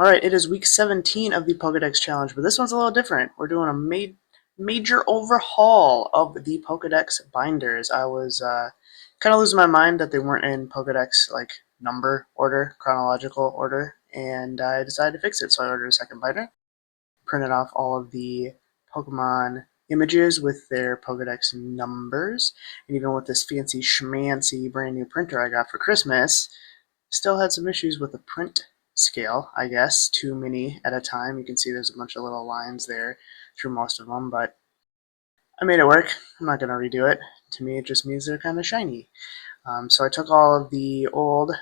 Alright, it is week 17 of the Pokedex challenge, but this one's a little different. We're doing a major overhaul of the Pokedex binders. I was kind of losing my mind that they weren't in Pokedex like number order, chronological order, and I decided to fix it. So I ordered a second binder, printed off all of the Pokemon images with their Pokedex numbers, and even with this fancy schmancy brand new printer I got for Christmas, still had some issues with the print scale, I guess, too many at a time. You can see there's a bunch of little lines there through most of them, but I made it work. I'm not going to redo it. To me, it just means they're kind of shiny. So I took all of the old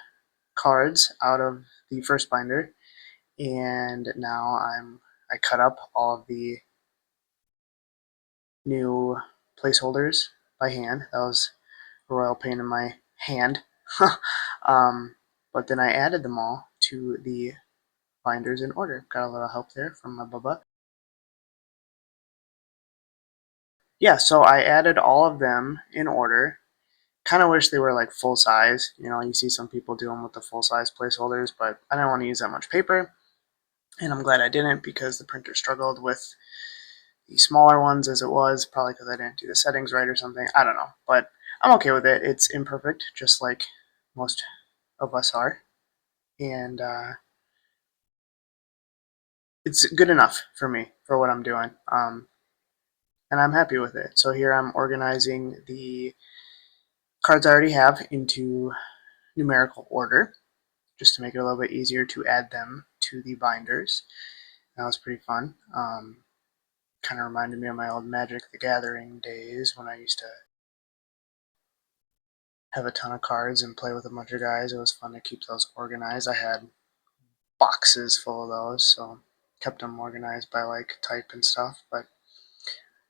cards out of the first binder, and now I cut up all of the new placeholders by hand. That was a royal pain in my hand. um, but then I added them all to the binders in order. Got a little help there from my bubba. Yeah, so I added all of them in order. Kind of wish they were like full size. You know, you see some people do them with the full size placeholders, but I didn't want to use that much paper. And I'm glad I didn't because the printer struggled with the smaller ones as it was, probably because I didn't do the settings right or something. I don't know, but I'm okay with it. It's imperfect, just like most of us are. And it's good enough for me for what I'm doing. And I'm happy with it. So here I'm organizing the cards I already have into numerical order, just to make it a little bit easier to add them to the binders. That was pretty fun. Kind of reminded me of my old Magic the Gathering days when I used to have a ton of cards and play with a bunch of guys. It was fun to keep those organized. I had boxes full of those, so kept them organized by like type and stuff. But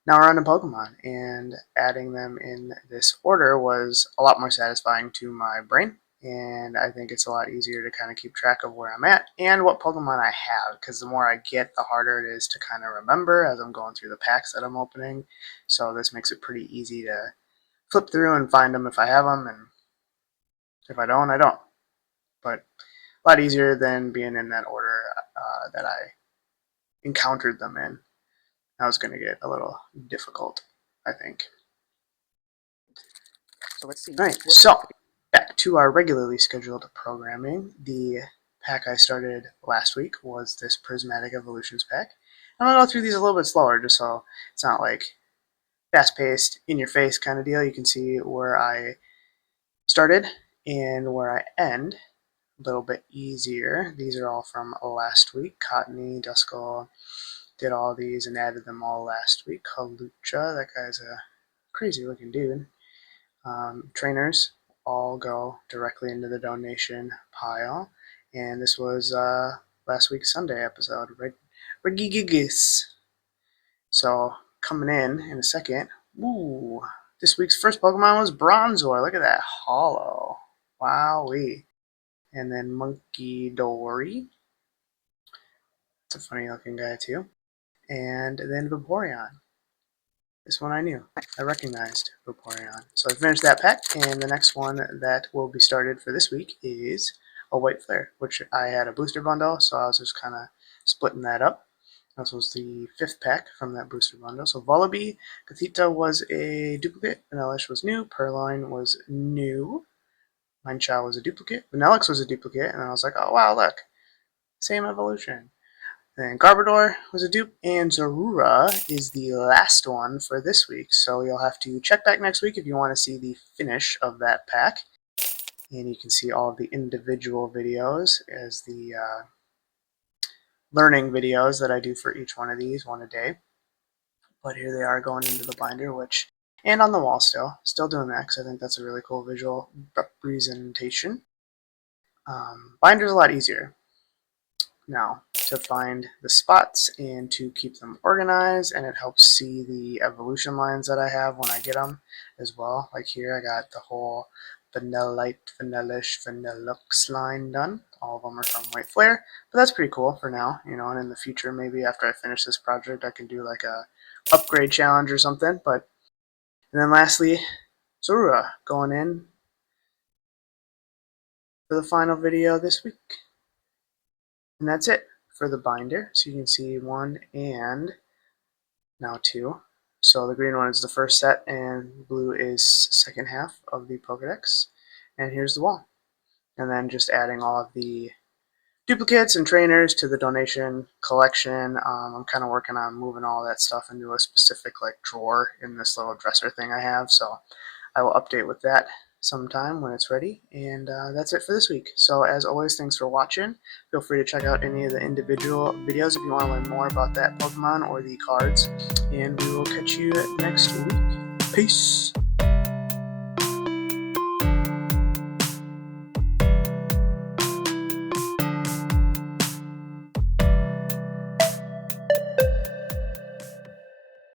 now we're on to Pokemon, and adding them in this order was a lot more satisfying to my brain, and I think it's a lot easier to kind of keep track of where I'm at and what Pokemon I have, because the more I get, the harder it is to kind of remember as I'm going through the packs that I'm opening. So this makes it pretty easy to flip through and find them if I have them, and if I don't, I don't. But a lot easier than being in that order that I encountered them in. That was going to get a little difficult, I think. So let's see. All right, so back to our regularly scheduled programming. The pack I started last week was this Prismatic Evolutions pack. I'm going to go through these a little bit slower just so it's not like fast-paced, in-your-face kind of deal. You can see where I started and where I end a little bit easier. These are all from last week. Cottony, Duskull, did all these and added them all last week. Kalucha, that guy's a crazy looking dude. Trainers all go directly into the donation pile. And this was last week's Sunday episode, Regigigis. So coming in a second, ooh, this week's first Pokemon was Bronzor. Look at that hollow. Wowee. And then Monkey Dory. It's a funny looking guy too. And then Vaporeon. This one I knew. I recognized Vaporeon. So I finished that pack, and the next one that will be started for this week is a White Flare, which I had a booster bundle, so I was just kind of splitting that up. This was the 5th pack from that booster bundle. So Vullaby, Gothita was a duplicate, Vanillish was new, Purloin was new, Mineshaw was a duplicate, Vanillix was a duplicate, and I was like, oh wow, look, same evolution. And Garbodor was a dupe, and Zorua is the last one for this week. So you'll have to check back next week if you want to see the finish of that pack. And you can see all of the individual videos as the learning videos that I do for each one of these, one a day. But here they are going into the binder, and on the wall still doing that because I think that's a really cool visual representation. Binder's a lot easier now to find the spots and to keep them organized, and it helps see the evolution lines that I have when I get them as well. Like here I got the whole Vanillite, Vanillish, Vanillux line done. All of them are from White Flare, but that's pretty cool for now, you know, and in the future maybe after I finish this project I can do like a upgrade challenge or something. But and then lastly, Zorua going in for the final video this week. And that's it. for the binder. So you can see 1 and now 2. So the green one is the first set and blue is second half of the Pokedex. And here's the wall. And then just adding all of the duplicates and trainers to the donation collection. I'm kind of working on moving all that stuff into a specific drawer in this little dresser thing I have. So I will update with that sometime when it's ready. And that's it for this week. So as always, thanks for watching. Feel free to check out any of the individual videos if you want to learn more about that Pokemon or the cards. And we will catch you next week. Peace.